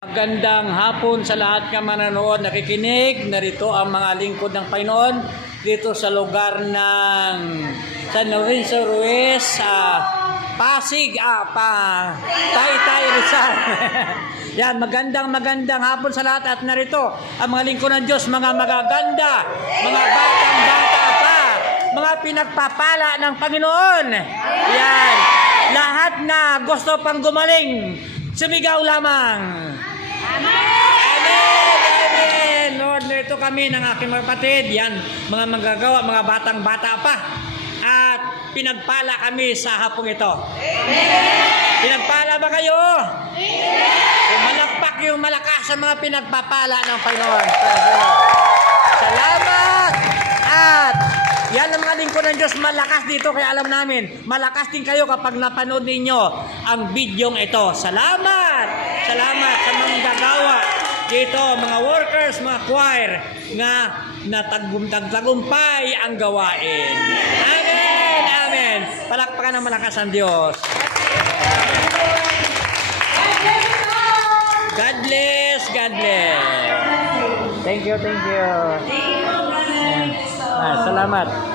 Magandang hapon sa lahat ng manonood, nakikinig. Narito ang mga lingkod ng Panginoon dito sa lugar ng San Lorenzo Ruiz, Pasig, Taytay, Rizal. Yan, magandang hapon sa lahat at narito ang mga lingkod ng Diyos, mga magaganda, mga batang-bata pa, mga pinagpapala ng Panginoon. Yan, lahat na gusto pang gumaling, sumigaw lamang. Amen! Lord, narito kami ng aking mga kapatid. Yan, mga magagawa, mga batang-bata pa. At pinagpala kami sa hapong ito. Amen! Pinagpala ba kayo? Amen! Malakpak yung malakas sa mga pinagpapala ng Panginoon. Salamat! At yan ang mga lingkod ng Diyos, malakas dito. Kaya alam namin, malakas din kayo kapag napanood ninyo ang bidyong ito. Salamat! Salamat sa mga gagawa dito, mga workers, mga choir, nga natagtagumpay ang gawain. Amen! Amen! Palakpakan ng malakas ang Diyos. God bless! God bless! Thank you, thank you. Salamat.